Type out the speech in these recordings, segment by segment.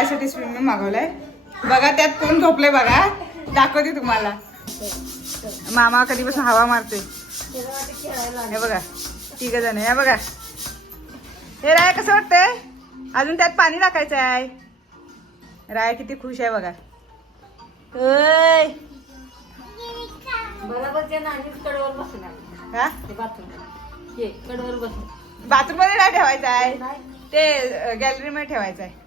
त्यासाठी स्विमिंग मागवलाय बघा. त्यात कोण झोपले बघा, दाखवते तुम्हाला. मामा कधीपासून हवा मारते हे बघा. तिघ जण हे बघा. हे राय कसं वाटतंय? अजून त्यात पाणी टाकायचं आहे. राय किती खुश आहे बघा. बाथरूम मध्ये नाही ठेवायचं आहे, ते गॅलरी मध्ये ठेवायचं आहे.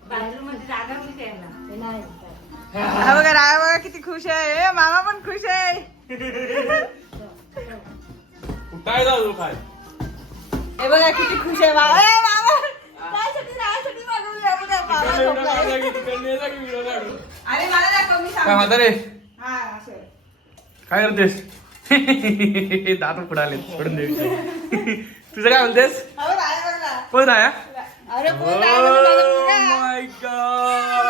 हा बघा राय बघा किती खुश आहे. मामा पण खुश आहे. हे बघा किती खुश आहे मामा. अरे मला दाखव, मी सांगते. काय करतेस? दात फुडाले सोडून दे. तुझं काय म्हणतेस? कोण राया? अरे my god,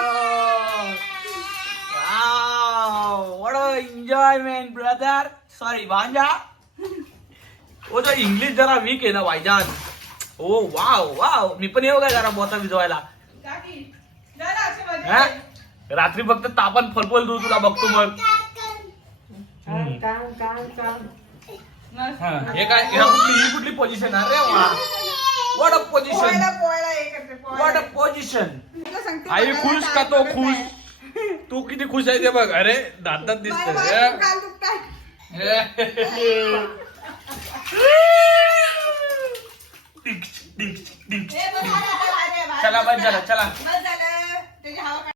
what a enjoyment brother. Sorry भांजा, वो जो इंग्लिश जरा वीक आहे ना भाईजान. ओ वाव वाव, मी पण येऊ का जरा बोता भिजवायला? रात्री फक्त तापण फलफल दूध तुला बघतो मग. हे काय, ही कुठली पोझिशन? अरे वा, what a position, what a position. आई खुश का तो खुश? तू किती खुश आहे ते बघ. अरे दातात दिसतंय. चला बस झालं, चला.